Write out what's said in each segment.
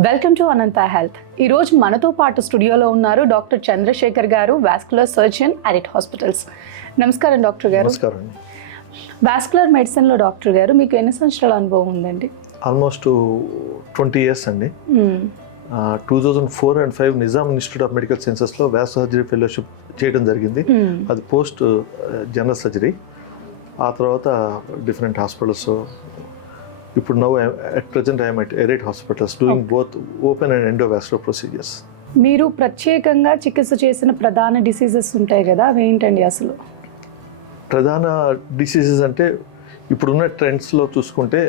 Welcome to Anantha health. ఈ రోజు మనతో పాటు స్టూడియోలో ఉన్నారు డాక్టర్ చంద్రశేఖర్ గారు వాస్కులర్ సర్జన్ అరిట్ హాస్పిటల్స్. నమస్కారం డాక్టర్ గారు. నమస్కారం వాస్కులర్ మెడిసిన్లో డాక్టర్ గారు మీకు ఎన్ని సంవత్సరాల అనుభవం ఉందండి? ఆల్మోస్ట్ ట్వంటీ ఇయర్స్ అండి. Two thousand four and five Nizam institute of medical సైన్సెస్లో వ్యాస్ సర్జరీ ఫెలోషిప్ చేయడం జరిగింది. మ్మ్. అది పోస్ట్ జనరల్ సర్జరీ. ఆ తర్వాత డిఫరెంట్ హాస్పిటల్స్ ఇప్పుడు now at present I'm at Arete hospitals doing both open and endovascular procedures మీరు ప్రత్యేకంగా చికిత్స చేసిన ప్రధాన డిసీజెస్ ఉంటాయి కదా అవి ఏంటండి అసలు? ప్రధాన డిసీజెస్ అంటే ఇప్పుడున్న ట్రెండ్స్లో చూసుకుంటే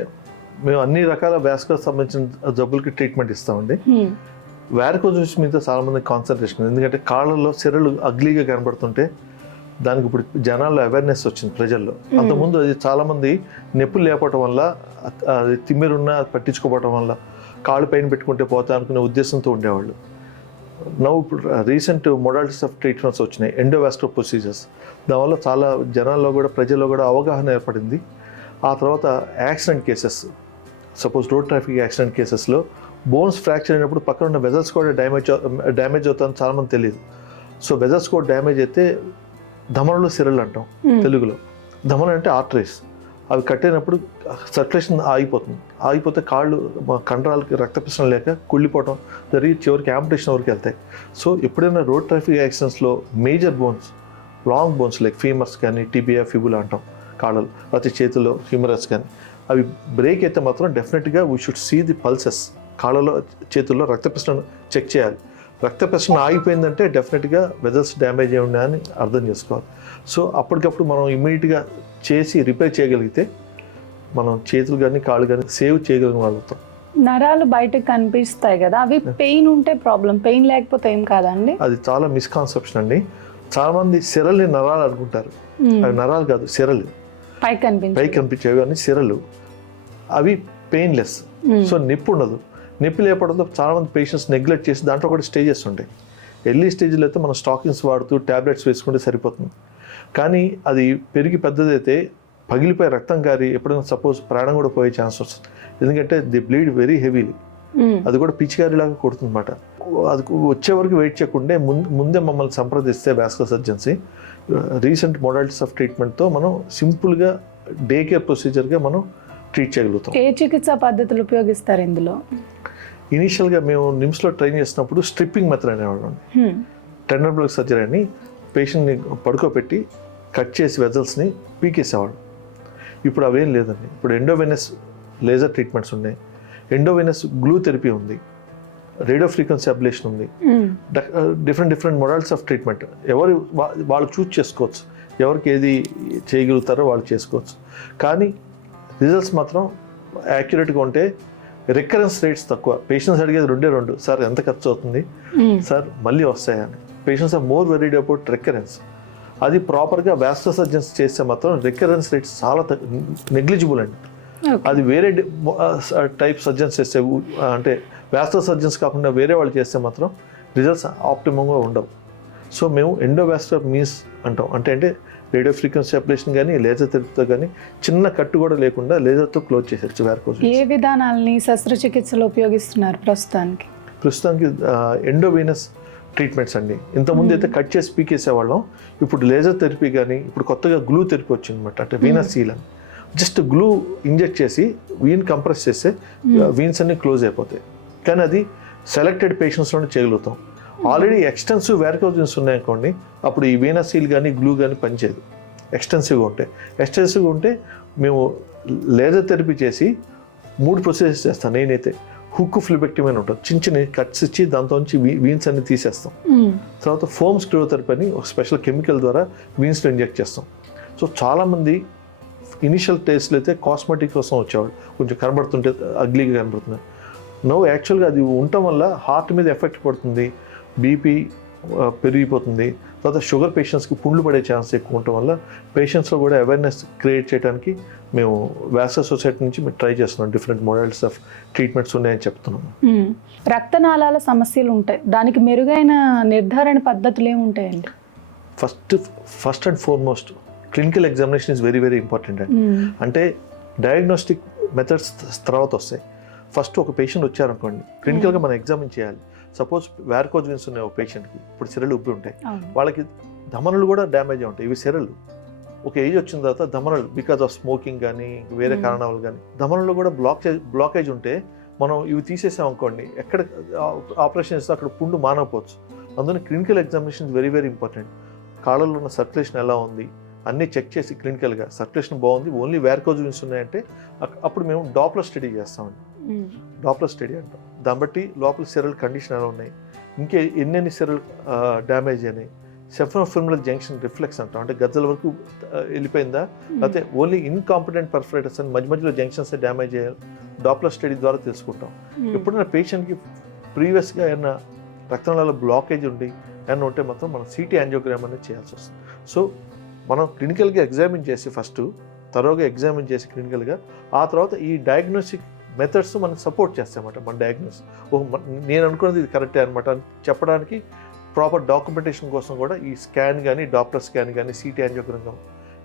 మేము అన్ని రకాల వ్యాస్కులర్ సంబంధించిన జబ్బులకి ట్రీట్మెంట్ ఇస్తామండి. మ్మ్. వ్యారికోజన్స్ మీద చాలా మంది కాన్సన్ట్రేషన్ ఎందుకంటే కాళ్ళల్లో సిరలు అగ్లీగా కనబడుతుంటే దానికి ఇప్పుడు జనాల్లో అవేర్నెస్ వచ్చింది ప్రజల్లో. అంతకుముందు అది చాలా మంది నొప్పులు లేకపోవటం వల్ల అది తిమ్మిరున్న పట్టించుకోవటం వల్ల కాళ్ళు పైన పెట్టుకుంటే పోతా అనుకునే ఉద్దేశంతో ఉండేవాళ్ళు. నవ్వు ఇప్పుడు రీసెంట్ మోడాలిటీస్ ఆఫ్ ట్రీట్మెంట్స్ వచ్చినాయి ఎండోవాస్కులర్ ప్రొసీజర్స్. దానివల్ల చాలా జనాల్లో కూడా ప్రజల్లో కూడా అవగాహన ఏర్పడింది. ఆ తర్వాత accident cases suppose road traffic accident కేసెస్లో బోన్స్ ఫ్రాక్చర్ అయినప్పుడు పక్కన ఉన్న వెజల్స్ కూడా డ్యామేజ్ డ్యామేజ్ అవుతుందని చాలామంది తెలియదు. సో వెజల్స్ కూడా డ్యామేజ్ అయితే ధమనులు సిరలు అంటాం. తెలుగులో. ధమనులు అంటే ఆర్టరీస్. అవి కట్టినప్పుడు సర్క్యులేషన్ ఆగిపోతుంది. ఆగిపోతే కాళ్ళు మా కండరాలకి రక్త లేక కుళ్ళిపోవడం జరిగి చివరికి ఆంపిటేషన్ వరకు వెళ్తాయి. సో ఎప్పుడైనా road traffic యాక్సిడెంట్స్లో major bones long bones like femurs కానీ టీబియా ఫిబుల్ అంటాం కాళ్ళలు ప్రతి చేతిలో హ్యూమరస్ కానీ అవి బ్రేక్ అయితే మాత్రం డెఫినెట్గా we should see the pulses కాళ్ళలో చేతుల్లో రక్త చెక్ చేయాలి. రక్త ప్రసరణ ఆగిపోయిందంటే డెఫినెట్గా వెదర్స్ డ్యామేజ్ అయి ఉన్నాయని అర్థం చేసుకోవాలి. సో అప్పటికప్పుడు మనం ఇమ్మీడియట్గా చేసి రిపేర్ చేయగలిగితే మనం చేతులు కానీ కాళ్ళు కానీ సేవ్ చేయగలిగిన వాళ్ళతో. నరాలు బయటకు కనిపిస్తాయి కదా అవి పెయిన్ ఉంటే ప్రాబ్లం పెయిన్ లేకపోతే ఏం కాదండి? అది చాలా మిస్కాన్సెప్షన్ అండి. చాలామంది సిరల్ని నరాలు అనుకుంటారు. మ్మ్. అవి నరాలు కాదు సిరలు. పైకి కనిపించదు పైకి కనిపించేవి అన్ని సిరలు. అవి పెయిన్లెస్ మ్మ్. సో నొప్పి ఉండదు. నొప్పి లేపడంతో చాలా మంది పేషెంట్స్ నెగ్లెక్ట్ చేసి దాంట్లో కూడా స్టేజెస్ ఉంటాయి. ఎర్లీ స్టేజ్లో అయితే మనం స్టాకింగ్స్ వాడుతూ ట్యాబ్లెట్స్ వేసుకుంటే సరిపోతుంది. కానీ అది పెరిగి పెద్దదైతే పగిలిపోయి రక్తం కారి ఎప్పుడైనా సపోజ్ ప్రాణం కూడా పోయే ఛాన్స్ వస్తుంది. ఎందుకంటే ది బ్లీడ్ వెరీ హెవీలీ. అది కూడా పిచికారిలాగా కొడుతుందన్నమాట. అది వచ్చే వరకు వెయిట్ చేయకుండా ముందు ముందే మమ్మల్ని సంప్రదిస్తే vascular surgeons recent modalities of ట్రీట్మెంట్తో మనం సింపుల్గా డే కేర్ ప్రొసీజర్గా మనం ట్రీట్ చేయగలుగుతాం. ఏ చికిత్సా పద్ధతులు ఉపయోగిస్తారు ఇందులో? ఇనీషియల్గా మేము నిమ్స్లో ట్రైన్ చేసినప్పుడు స్ట్రిప్పింగ్ మెథడ్ అనేవాళ్ళం. టెండర్ బ్లాక్ సర్జరీ అని పేషెంట్ని పడుకోబెట్టి కట్ చేసి వెజల్స్ని పీకేసేవాడు ఇప్పుడు అవేం లేదండి. ఇప్పుడు ఎండోవెనస్ లేజర్ ట్రీట్మెంట్స్ ఉన్నాయి. ఎండోవెనస్ గ్లూ థెరపీ ఉంది. రేడియో ఫ్రీక్వెన్సీ అబ్లేషన్ ఉంది. మ్మ్. Different different models of treatment. ఎవరు వాళ్ళు చూస్ చేసుకోవచ్చు. ఎవరికి ఏది చేయగలుగుతారో వాళ్ళు చేసుకోవచ్చు. కానీ రిజల్ట్స్ మాత్రం యాక్యురేట్గా ఉంటే రికరెన్స్ రేట్స్ తక్కువ. పేషెంట్స్ అడిగేది రెండే రెండు. సార్ ఎంత ఖర్చు అవుతుంది? మ్మ్. సార్ మళ్ళీ వస్తాయని. Patients are more worried about recurrence. అది ప్రాపర్గా వ్యాస్టర్ సర్జన్స్ చేస్తే మాత్రం రికరెన్స్ రేట్స్ చాలా నెగ్లిజిబుల్ అండి. అది వేరే టైప్ సర్జన్స్ చేస్తే అంటే వ్యాస్టర్ సర్జన్స్ కాకుండా వేరే వాళ్ళు చేస్తే మాత్రం రిజల్ట్స్ ఆప్టిమంగా ఉండవు. సో మేము ఎండోవాస్టర్ మీన్స్ అంటాం. అంటే అంటే రేడియో ఫ్రీక్వెన్సీ అప్లేషన్ కానీ లేజర్ థెరపీతో కానీ చిన్న కట్టు కూడా లేకుండా లేజర్తో క్లోజ్ చేసేచ్చు వ్యారకోజ్ ఏ విధానాలని శస్త్రచికిత్సలో ఉపయోగిస్తున్నారు ప్రస్తుతానికి? ప్రస్తుతానికి ఎండోవీనస్ ట్రీట్మెంట్స్ అండి ఇంతకుముందు అయితే కట్ చేసి పీకేసేవాళ్ళం. ఇప్పుడు లేజర్ థెరపీ కానీ ఇప్పుడు కొత్తగా గ్లూ థెరపీ వచ్చింది అనమాట అంటే వీనస్ సీల్. అని జస్ట్ గ్లూ ఇంజెక్ట్ చేసి వీన్ కంప్రెస్ చేస్తే వీన్స్ అన్ని క్లోజ్ అయిపోతాయి. కానీ అది సెలెక్టెడ్ పేషెంట్స్లోనే చేయగలుగుతాం. ఆల్రెడీ ఎక్స్టెన్సివ్ వ్యారికోజన్స్ ఉన్నాయనుకోండి అప్పుడు ఈ వీనస్ సీల్ కానీ గ్లూ కానీ పనిచేయదు. ఎక్స్టెన్సివ్గా ఉంటాయి ఎక్స్టెన్సివ్గా ఉంటే మేము లేజర్ థెరపీ చేసి మూడు ప్రొసీజర్స్ చేస్తాను నేనైతే. హుక్ ఫ్లిబెక్టిమ్ అని ఉంటుంది. చిన్న చిన్న కట్స్ ఇచ్చి దాంతో నుంచి వీన్స్ అన్ని తీసేస్తాం. తర్వాత ఫోమ్ స్క్రోథెరపీ అని ఒక స్పెషల్ కెమికల్ ద్వారా వీన్స్లో ఇంజెక్ట్ చేస్తాం. సో చాలామంది ఇనిషియల్ టేస్ట్లు అయితే కాస్మెటిక్ కోసం వచ్చేవాడు కొంచెం కనబడుతుంటే అగ్లీగా కనబడుతున్నాయి. నో యాక్చువల్గా అది ఉండటం వల్ల హార్ట్ మీద ఎఫెక్ట్ పడుతుంది. బీపీ పెరిగిపోతుంది. తర్వాత షుగర్ పేషెంట్స్కి పుండ్లు పడే ఛాన్స్ ఎక్కువ ఉండటం వల్ల పేషెంట్స్లో కూడా అవేర్నెస్ క్రియేట్ చేయడానికి మేము వ్యాస సొసైటీ నుంచి మేము ట్రై చేస్తున్నాం. డిఫరెంట్ మోడల్స్ ఆఫ్ ట్రీట్మెంట్స్ ఉన్నాయని చెప్తున్నాము మ్మ్. రక్తనాళాల సమస్యలు ఉంటాయి. దానికి మెరుగైన నిర్ధారణ పద్ధతులు ఏముంటాయండి first first and foremost clinical examination is very very important అండి. అంటే డయాగ్నోస్టిక్ మెథడ్స్ తర్వాత వస్తాయి. ఫస్ట్ ఒక పేషెంట్ వచ్చారనుకోండి క్లినికల్గా మనం ఎగ్జామిన్ చేయాలి. సపోజ్ వ్యారకోజ్ వెన్స్ ఉన్నాయి ఒక పేషెంట్కి ఇప్పుడు సిరలు ఉబ్బి ఉంటాయి. వాళ్ళకి ధమనులు కూడా డ్యామేజ్ ఉంటాయి. ఇవి సిరలు. ఒక ఏజ్ వచ్చిన తర్వాత ధమనులు బికాజ్ ఆఫ్ స్మోకింగ్ కానీ వేరే. కారణాలు కానీ ధమనులు కూడా బ్లాకేజ్ బ్లాకేజ్ ఉంటే మనం ఇవి తీసేసాం అనుకోండి ఎక్కడ ఆపరేషన్ చేస్తే అక్కడ పుండు మానకపోవచ్చు. అందుకని clinical examination very very important కాళ్ళలో ఉన్న సర్క్యులేషన్ ఎలా ఉంది? అన్నీ చెక్ చేసి క్లినికల్గా సర్క్యులేషన్ బాగుంది. ఓన్లీ వ్యారకోజ్ వెన్స్ ఉన్నాయంటే అప్పుడు మేము డాప్లర్ స్టడీ చేస్తామండి. డాప్లర్ స్టడీ అంటాం. దాన్ని బట్టి లోపల సెరల్ కండిషన్ ఎలా ఉన్నాయి? ఇంకే ఎన్నెన్ని సెరల్ డ్యామేజ్ అయినాయి? సెఫ్రోఫిర్మల్ జంక్షన్ రిఫ్లెక్స్ అంటాం. అంటే గజ్జల వరకు వెళ్ళిపోయిందా? లేకపోతే ఓన్లీ ఇన్కాంపిటెంట్ పర్ఫరేటర్స్ అని మధ్య మధ్యలో జంక్షన్స్ డ్యామేజ్ అయ్యాయి డాప్లర్ స్టడీ ద్వారా తెలుసుకుంటాం. ఉమ్. ఎప్పుడైనా పేషెంట్కి ప్రీవియస్గా ఏమైనా రక్తంలో బ్లాకేజ్ ఉండి ఏమైనా ఉంటే మాత్రం మనం సిటీ యాంజియోగ్రామ్ అనేది చేయాల్సి వస్తుంది. సో మనం క్లినికల్గా ఎగ్జామిన్ చేసి ఫస్ట్ తరోగా ఎగ్జామిన్ చేసి క్లినికల్గా ఆ తర్వాత ఈ డయాగ్నోస్టిక్ మెథడ్స్ మనం సపోర్ట్ చేస్తామన్నమాట మన డయాగ్నోస్ ఓ నేను అనుకున్నది ఇది కరెక్టే అనమాట అని చెప్పడానికి ప్రాపర్ డాక్యుమెంటేషన్ కోసం కూడా ఈ స్కాన్ కానీ డాప్లర్ స్కాన్ కానీ సిటీ యాంజియోగ్రామ్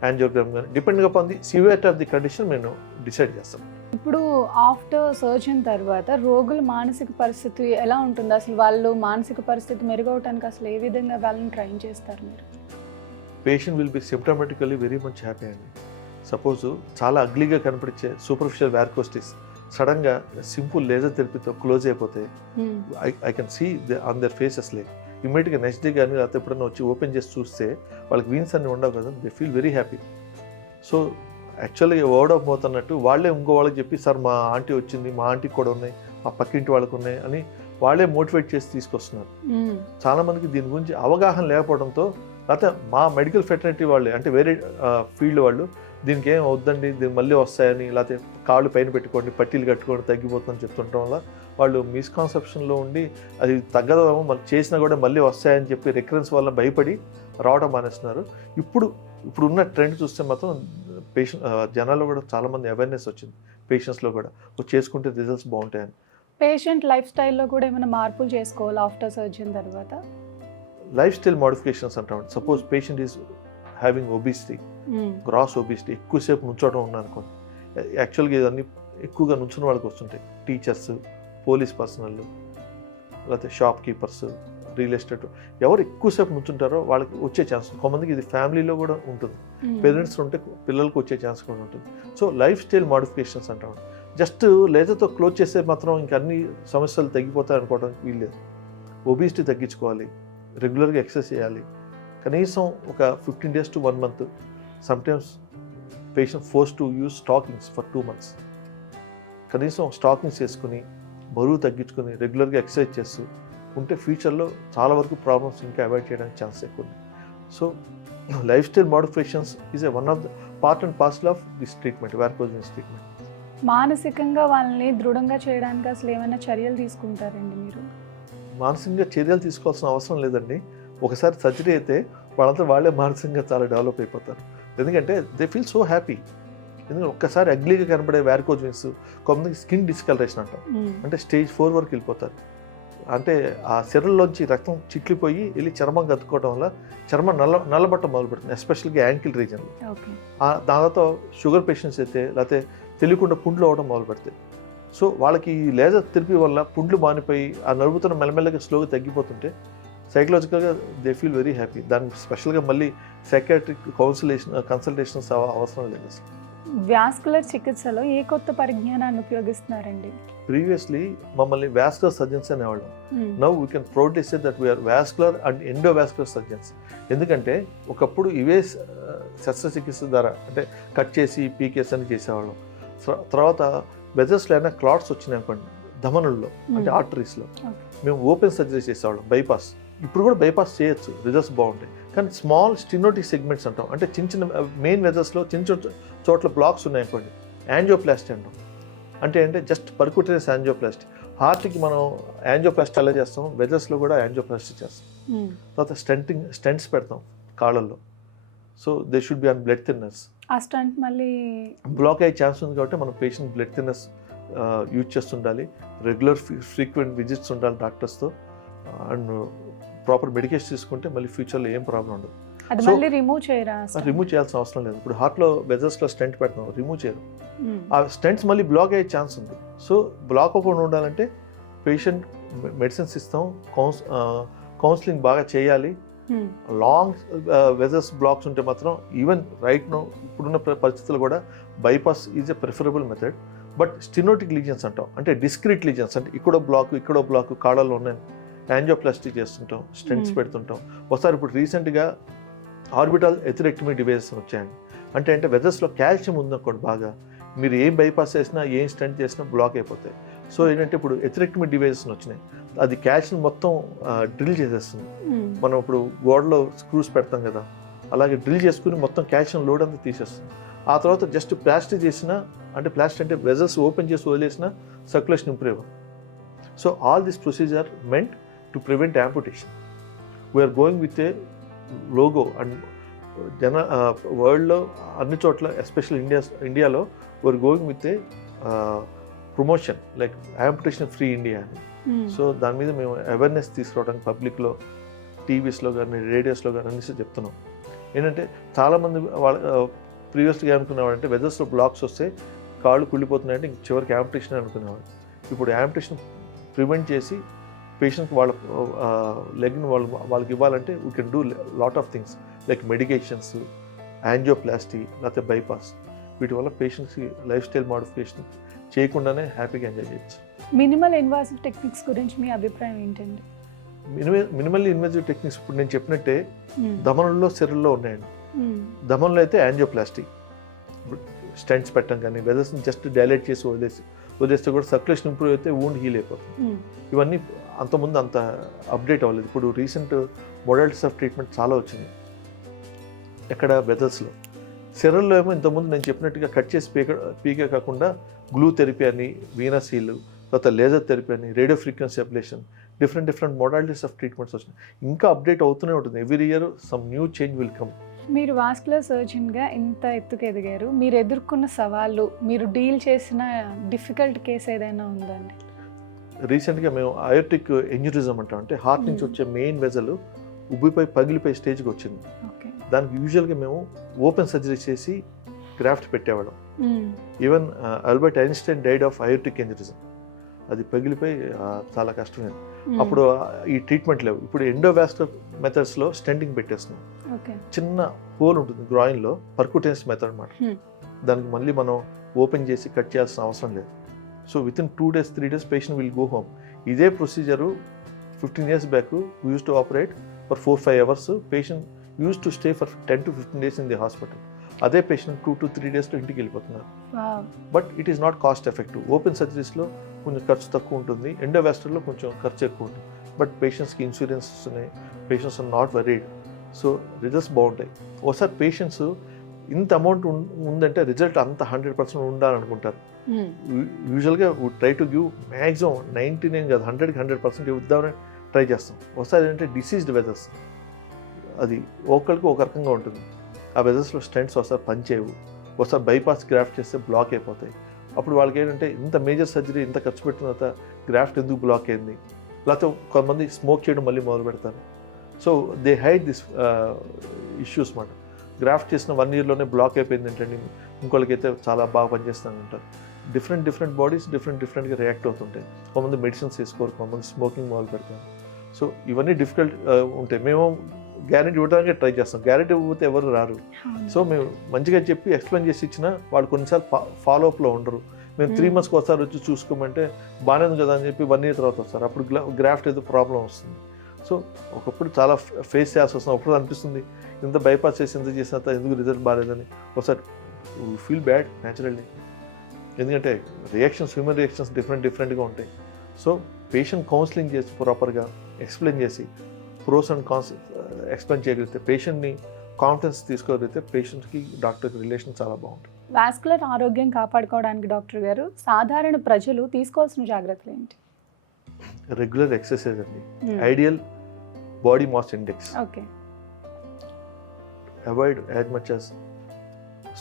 యాంజియోగ్రామ్ కానీ depending upon the severe of the condition మేము డిసైడ్ చేస్తాం ఇప్పుడు ఆఫ్టర్ సర్జన్ తర్వాత రోగుల మానసిక పరిస్థితి ఎలా ఉంటుంది? అసలు వాళ్ళు మానసిక పరిస్థితి మెరుగవటానికి అసలు ఏ విధంగా వాళ్ళని ట్రైన్ చేస్తారు మీరు? Patient will be symptomatically very much happy అండి. సపోజ్ చాలా అగ్లీగా కనిపించే సూపర్ఫిషియల్ వ్యార్కోస్టిస్ సడన్గా సింపుల్ లేజర్ థెరపీతో క్లోజ్ అయిపోతే. I I can see the on their faces like ఇమీడియట్గా నెక్స్ట్ డే కానీ లేకపోతే ఎప్పుడైనా వచ్చి ఓపెన్ చేసి చూస్తే వాళ్ళకి వీన్స్ అన్ని ఉండవు కదా they feel very happy so యాక్చువల్గా వర్డ్ ఆఫ్ మౌత్ అన్నట్టు వాళ్ళే ఇంకో వాళ్ళకి చెప్పి సార్ మా ఆంటీ వచ్చింది మా ఆంటీకి కూడా ఉన్నాయి మా పక్కింటి వాళ్ళకి ఉన్నాయి అని వాళ్ళే మోటివేట్ చేసి తీసుకొస్తున్నారు. చాలా మందికి దీని గురించి అవగాహన లేకపోవడంతో లేకపోతే మా మెడికల్ ఫెటర్నిటీ వాళ్ళే అంటే వేరే ఫీల్డ్ వాళ్ళు దీనికి ఏం వద్దండి దీని మళ్ళీ వస్తాయని లేకపోతే కాళ్ళు పైన పెట్టుకోండి పట్టీలు కట్టుకోండి తగ్గిపోతుందని చెప్తుండటం వల్ల వాళ్ళు మిస్కాన్సెప్షన్లో ఉండి అది తగ్గదేమో మళ్ళీ చేసినా కూడా మళ్ళీ వస్తాయని చెప్పి రికరెన్స్ వల్ల భయపడి రావడం మానేస్తున్నారు. ఇప్పుడు ఇప్పుడు ఉన్న ట్రెండ్ చూస్తే మాత్రం పేషెంట్ జనాల్లో కూడా చాలామంది అవేర్నెస్ వచ్చింది పేషెంట్స్లో కూడా. "ఓ, చేసుకుంటే రిజల్ట్స్ బాగుంటాయని. పేషెంట్ లైఫ్ స్టైల్లో కూడా ఏమైనా మార్పులు చేసుకోవాలి ఆఫ్టర్ సర్జన్ తర్వాత? లైఫ్ స్టైల్ మోడిఫికేషన్స్ అంటాం suppose patient is having obesity. Gross obesity ఎక్కువసేపు నుంచోవడం ఉన్నా అనుకోండి. యాక్చువల్గా ఇవన్నీ ఎక్కువగా నుంచున్న వాళ్ళకి వస్తుంటాయి. టీచర్స్ పోలీస్ పర్సనల్ లేకపోతే షాప్ కీపర్స్ రియల్ ఎస్టేట్ ఎవరు ఎక్కువసేపు నుంచుంటారో వాళ్ళకి వచ్చే ఛాన్స్ కొంతమందికి ఇది ఫ్యామిలీలో కూడా ఉంటుంది. పేరెంట్స్ ఉంటే పిల్లలకు వచ్చే ఛాన్స్ కూడా ఉంటుంది. సో లైఫ్ స్టైల్ మోడిఫికేషన్స్ అంటాం జస్ట్ లేజర్తో క్లోజ్ చేస్తే మాత్రం ఇంక అన్ని సమస్యలు తగ్గిపోతాయి అనుకోవడానికి వీల్లేదు. ఒబిసిటీ తగ్గించుకోవాలి. రెగ్యులర్గా ఎక్సర్సైజ్ చేయాలి. కనీసం ఒక fifteen days to one month sometimes patient force to use stockings for two months కనీసం స్టాకింగ్స్ వేసుకుని బరువు తగ్గించుకుని రెగ్యులర్గా ఎక్సర్సైజ్ చేస్తూ ఉంటే ఫ్యూచర్లో చాలా వరకు ప్రాబ్లమ్స్ ఇంకా అవాయిడ్ చేయడానికి ఛాన్స్ ఎక్కువ ఉంది. So lifestyle modifications is a one of the part and parcel of this treatment varicose veins treatment మానసికంగా వాళ్ళని దృఢంగా చేయడానికి అసలు ఏమైనా చర్యలు తీసుకుంటారండి మీరు? మానసికంగా చర్యలు తీసుకోవాల్సిన అవసరం లేదండి. ఒకసారి సర్జరీ అయితే వాళ్ళంతా వాళ్ళే మానసికంగా చాలా డెవలప్ అయిపోతారు. ఎందుకంటే దే ఫీల్ సో హ్యాపీ ఎందుకంటే ఒక్కసారి అగ్లీగా కనబడే వ్యార్కోజ్ విన్స్ కొంతమందికి స్కిన్ డిస్కలరేషన్ అంటాం. ఉమ్. అంటే స్టేజ్ ఫోర్ వరకు వెళ్ళిపోతారు. అంటే ఆ సిరల్లోంచి రక్తం చిట్లిపోయి వెళ్ళి చర్మం కత్తుకోవడం వల్ల చర్మం నల్ల నల్లబట్ట మొదలు పెడుతుంది ఎస్పెషల్గా యాంకిల్ రీజన్లో దాంతో షుగర్ పేషెంట్స్ అయితే లేకపోతే తెలియకుండా పుండ్లు అవడం మొదలు పెడతాయి. సో వాళ్ళకి ఈ లేజర్ థెరపీ వల్ల పుండ్లు మానిపోయి ఆ నలుపుతున్న మెల్లమెల్లగా స్లోగా తగ్గిపోతుంటే సైకలాజికల్గా దే ఫీల్ వెరీ హ్యాపీ దానికి స్పెషల్గా మళ్ళీ సైకాట్రిక్ కౌన్సిలేషన్ కన్సల్టేషన్స్ అవసరం లేదు అసలు. వ్యాస్కులర్ చికిత్సలో ఏ కొత్త పరిజ్ఞానాన్ని ఉపయోగిస్తున్నారండి? ప్రీవియస్లీ మమ్మల్ని vascular surgeons అనేవాళ్ళం. Now we can proudly say that we are vascular and endovascular surgeons ఎందుకంటే ఒకప్పుడు ఇవే స- శస్త్రచికిత్స ద్వారా అంటే కట్ చేసి పీకేస్ అని చేసేవాళ్ళం. తర్వా- తర్వాత వెజర్స్లో అయినా క్లాట్స్ వచ్చినాయి అనుకోండి ధమనుల్లో అంటే Hmm. ఆర్టరీస్లో Okay. మేము ఓపెన్ సర్జరీ చేసేవాళ్ళం బైపాస్ ఇప్పుడు కూడా బైపాస్ చేయొచ్చు రిజల్ట్స్ బాగుంటాయి. కానీ స్మాల్ స్టినోటిక్ సెగ్మెంట్స్ అంటాం. అంటే చిన్న చిన్న మెయిన్ వెజర్స్లో చిన్న చిన్న చోట్ల బ్లాక్స్ ఉన్నాయి అనుకోండి యాంజియోప్లాస్టీ అంటాం. అంటే అంటే జస్ట్ పర్కుటరీస్ యాంజియోప్లాస్టీ హార్ట్కి మనం యాంజియోప్లాస్టీ ఎలా చేస్తాం వెజర్స్లో కూడా యాంజియోప్లాస్టీ చేస్తాం. తర్వాత స్టెంటింగ్ స్టెంట్స్ పెడతాం కాళ్ళల్లో. So they should be on blood thinners ఆ స్టంట్ మళ్ళీ బ్లాక్ అయ్యే ఛాన్స్ ఉంది కాబట్టి మనం పేషెంట్ బ్లడ్ థిన్నర్స్ యూజ్ చేస్తుండాలి. రెగ్యులర్ ఫ్రీక్వెంట్ విజిట్స్ ఉండాలి డాక్టర్స్తో అండ్ ప్రాపర్ మెడికేషన్ తీసుకుంటే మళ్ళీ ఫ్యూచర్లో ఏం ప్రాబ్లం ఉండదు. రిమూవ్ చేయాల్సిన అవసరం లేదు. ఇప్పుడు హార్ట్లో వెజల్స్లో స్టెంట్ పెడుతున్నాం రిమూవ్ చేయరు. ఆ స్టెంట్స్ మళ్ళీ బ్లాక్ అయ్యే ఛాన్స్ ఉంది. సో బ్లాక్ అవ్వకుండా ఉండాలంటే పేషెంట్ మెడిసిన్స్ ఇస్తాం కౌన్స్ కౌన్సిలింగ్ బాగా చేయాలి. లాంగ్ వెజల్స్ బ్లాక్స్ ఉంటే మాత్రం ఈవెన్ రైట్ నో ఇప్పుడున్న ప- పరిస్థితుల్లో కూడా bypass is a preferable method. But stenotic lesions అంటాం. అంటే డిస్క్రీట్ లీజన్స్ అంటే ఇక్కడో బ్లాక్ ఇక్కడో బ్లాక్ కాళ్ళలో ఉన్నాయి. యాంజియోప్లాస్టిక్ చేస్తుంటాం స్టెంట్స్ Hmm. పెడుతుంటాం. ఒకసారి ఇప్పుడు రీసెంట్గా ఆర్బిటల్ ఎథిరెక్టమీ డివైసెస్ వచ్చాయండి. అంటే అంటే వెజల్స్లో కాల్షియం ఉందనుకోండి బాగా మీరు ఏం బైపాస్ చేసినా ఏం స్టెంట్ చేసినా బ్లాక్ అయిపోతాయి. సో ఏంటంటే ఇప్పుడు ఎథిరెక్టమీ డివైసెస్ వచ్చినాయి. అది కాల్షియం మొత్తం డ్రిల్ చేసేస్తుంది. మ్మ్. మనం ఇప్పుడు గోడలో స్క్రూస్ పెడతాం కదా అలాగే డ్రిల్ చేసుకుని మొత్తం కాల్షియం లోడ్ అంతా తీసేస్తుంది. ఆ తర్వాత జస్ట్ ప్లాస్టిక్ చేసిన అంటే ప్లాస్టిక్ అంటే వెజల్స్ ఓపెన్ చేసి వదిలేసిన circulation improve so all this procedure meant to prevent amputation we are going with a logo and జన వరల్డ్లో అన్ని చోట్ల ఎస్పెషల్ ఇండియా ఇండియాలో we are going with a promotion like amputation free India అని. So దాని మీద మేము అవేర్నెస్ తీసుకురావడానికి పబ్లిక్లో టీవీస్లో కానీ రేడియోస్లో కానీ అన్ని చెప్తున్నాం. ఏంటంటే చాలామంది వాళ్ళ ప్రీవియస్గా అనుకునేవాడంటే వెదర్స్లో బ్లాక్స్ వస్తే కాళ్ళు కుళ్ళిపోతున్నాయంటే ఇంక చివరికి యాంపిటేషన్ అనుకునేవాడు ఇప్పుడు యాంపిటేషన్ ప్రివెంట్ చేసి పేషెంట్కి వాళ్ళ లెగ్ని వాళ్ళు వాళ్ళకి ఇవ్వాలంటే we can do lot of things like medications angioplasty లేకపోతే బైపాస్ వీటి వల్ల పేషెంట్స్కి లైఫ్ స్టైల్ మోడిఫికేషన్ చేయకుండానే హ్యాపీగా ఎంజాయ్ చేయొచ్చు. మినిమల్ ఇన్వాసివ్ టెక్నిక్స్ గురించి మీ అభిప్రాయం ఏంటండి? మినిమల్ మినిమల్ ఇన్వెజివ్ టెక్నిక్స్ ఇప్పుడు నేను చెప్పినట్టే మ్మ్. దమనంలో సెరుల్లో ఉన్నాయండి. మ్మ్. దమనంలో అయితే యాంజియోప్లాస్టీ స్టెంట్స్ పెట్టడం కానీ వెదర్స్ని జస్ట్ డైలైట్ చేసి వదిలేసి వదిలేస్తే కూడా సర్క్యులేషన్ ఇంప్రూవ్ అయితే వూండ్ హీల్ అయిపోతుంది. మ్మ్. ఇవన్నీ అంతకుముందు అంత అప్డేట్ అవ్వలేదు. ఇప్పుడు రీసెంట్ మోడల్స్ ఆఫ్ ట్రీట్మెంట్ చాలా వచ్చింది ఎక్కడ వెదర్స్లో సెరల్లో ఏమో ఇంతకుముందు నేను చెప్పినట్టుగా కట్ చేసి పీక పీకే కాకుండా గ్లూ థెరపీ అని వీనసీలు తర్వాత లేజర్ థెరపీ అని radio frequency ablation different different modalities of treatments వచ్చినాయి. ఇంకా అప్డేట్ అవుతూనే ఉంటుంది. Every year some new change will come మీరు వాస్కులర్ సర్జన్గా ఇంత ఎత్తుకు ఎదిగారు. మీరు ఎదుర్కొన్న సవాళ్ళు మీరు డీల్ చేసిన డిఫికల్ట్ కేసు ఏదైనా ఉందండి రీసెంట్గా మేము అయోటిక్ ఎంజురిజం అంటాం అంటే హార్ట్ నుంచి Hmm. వచ్చే మెయిన్ వెజల్ ఉబ్బిపోయి పగిలిపోయే స్టేజ్కి వచ్చింది. దానికి యూజువల్గా మేము ఓపెన్ సర్జరీ చేసి graft పెట్టేవాళ్ళం. Even Albert Einstein died of aortic aneurysm అది పగిలిపోయి చాలా కష్టమైంది. మ్మ్. అప్పుడు ఈ ట్రీట్మెంట్ లేవు. ఇప్పుడు ఎండోవాస్టర్ మెథడ్స్లో స్టెంటింగ్ పెట్టేస్తున్నాం. చిన్న హోల్ ఉంటుంది గ్రాయిన్లో పర్కుటెన్స్ మెథడ్ అనమాట. దానికి మళ్ళీ మనం ఓపెన్ చేసి కట్ చేయాల్సిన అవసరం లేదు. So within two days three days patient will go home ఇదే procedure fifteen years back use to operate for four five hours patient use to stay for ten to fifteen days in the hospital అదే patient two to three డేస్లో ఇంటికి వెళ్ళిపోతున్నారు. But it is not cost effective open సర్జరీస్లో కొంచెం ఖర్చు తక్కువ ఉంటుంది. ఎండోవాస్టర్లో కొంచెం ఖర్చు ఎక్కువ ఉంటుంది. బట్ పేషెంట్స్కి ఇన్సూరెన్స్ ఉన్నాయి patients are not worried so results బాగుంటాయి. ఒకసారి పేషెంట్స్ ఇంత అమౌంట్ ఉందంటే రిజల్ట్ అంత హండ్రెడ్ పర్సెంట్ ఉండాలనుకుంటారు. యూజువల్గా try to give maximum ninety nine కాదు హండ్రెడ్కి హండ్రెడ్ పర్సెంట్ ఇద్దామని ట్రై చేస్తాం. ఒకసారి ఏంటంటే డిసీజ్డ్ వెదర్స్ అది ఒకరికి ఒక రకంగా ఉంటుంది. ఆ వెజర్స్లో స్టెంట్స్ ఒకసారి పనిచేయవు. ఒకసారి బైపాస్ గ్రాఫ్ట్ చేస్తే బ్లాక్ అయిపోతాయి. అప్పుడు వాళ్ళకి ఏంటంటే ఇంత మేజర్ సర్జరీ ఇంత ఖర్చు పెట్టిన తర్వాత గ్రాఫ్ట్ ఎందుకు బ్లాక్ అయింది? లేకపోతే కొంతమంది స్మోక్ చేయడం మళ్ళీ మొదలు పెడతారు. So they hide this issues మాట. గ్రాఫ్ట్ చేసిన వన్ ఇయర్లోనే బ్లాక్ అయిపోయింది ఏంటంటే ఇంకోళ్ళకైతే చాలా బాగా పనిచేస్తాను అంటారు. డిఫరెంట్ డిఫరెంట్ బాడీస్ డిఫరెంట్ డిఫరెంట్గా రియాక్ట్ అవుతుంటాయి. కొంతమంది మెడిసిన్స్ వేసుకోరు కొంతమంది స్మోకింగ్ మొదలు పెడతారు. సో ఇవన్నీ డిఫికల్ట్ uh, ఉంటాయి. మేము గ్యారెంటీ ఇవ్వడానికి ట్రై చేస్తాం. గ్యారెంటీ ఇవ్వకపోతే ఎవరు రారు. సో మేము మంచిగా చెప్పి ఎక్స్ప్లెయిన్ చేసి ఇచ్చినా వాళ్ళు కొన్నిసార్లు ఫాలో అప్లో ఉండరు. మేము త్రీ. మంత్స్కి ఒకసారి వచ్చి చూసుకోమంటే బాగానే ఉంది కదా అని చెప్పి వన్ ఇయర్ తర్వాత వస్తారు. అప్పుడు గ్రాఫ్ట్ ఏదో ప్రాబ్లం వస్తుంది. సో ఒకప్పుడు చాలా ఫేస్ చేయాల్సి వస్తుంది. అప్పుడు అనిపిస్తుంది ఇంత బైపాస్ చేసి ఇంత చేసిన తర్వాత ఎందుకు రిజల్ట్ బాగాలేదని. ఒకసారి ఫీల్ బ్యాడ్ న్యాచురల్లీ ఎందుకంటే రియాక్షన్స్ హ్యూమన్ రియాక్షన్స్ డిఫరెంట్ డిఫరెంట్గా ఉంటాయి. సో పేషెంట్ కౌన్సిలింగ్ చేసి ప్రాపర్గా ఎక్స్ప్లెయిన్ చేసి ప్రోస్ అండ్ కాన్స్ ఎక్స్ప్లెయిన్ చేయగలిగితే పేషెంట్ని కాన్ఫిడెన్స్ తీసుకోగలిగితే పేషెంట్కి డాక్టర్కి రిలేషన్ చాలా బాగుంటుంది. వాస్కులర్ ఆరోగ్యం కాపాడుకోవడానికి డాక్టర్ గారు సాధారణ ప్రజలు తీసుకోవాల్సిన జాగ్రత్తలు ఏంటి? రెగ్యులర్ ఎక్సర్సైజ్ అండి. మ్మ్. Ideal body mass index. Okay. Avoid as much as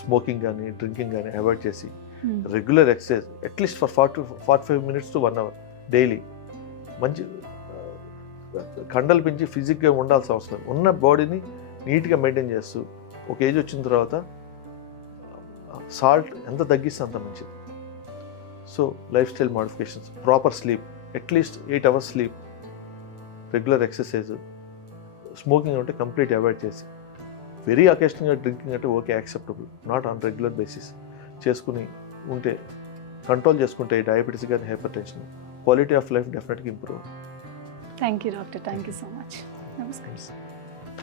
smoking కానీ డ్రింకింగ్ కానీ అవాయిడ్ చేసి మ్మ్. Regular exercise at least for forty forty five minutes to one hour daily. మంచి కండలు పెంచి ఫిజిక్గా ఉండాల్సిన అవసరం ఉన్న బాడీని నీట్గా మెయింటైన్ చేస్తూ ఒక ఏజ్ వచ్చిన తర్వాత సాల్ట్ ఎంత తగ్గిస్తే అంత మంచిది. So lifestyle modifications proper sleep at least eight hours sleep regular exercise smoking అంటే కంప్లీట్ అవాయిడ్ చేసి వెరీ అకేషనల్గా డ్రింకింగ్ అంటే okay acceptable not on regular basis చేసుకుని ఉంటే కంట్రోల్ చేసుకుంటే డయాబెటీస్ కానీ hypertension quality of life డెఫినెట్గా improve thank you doctor thank you so much నమస్కారం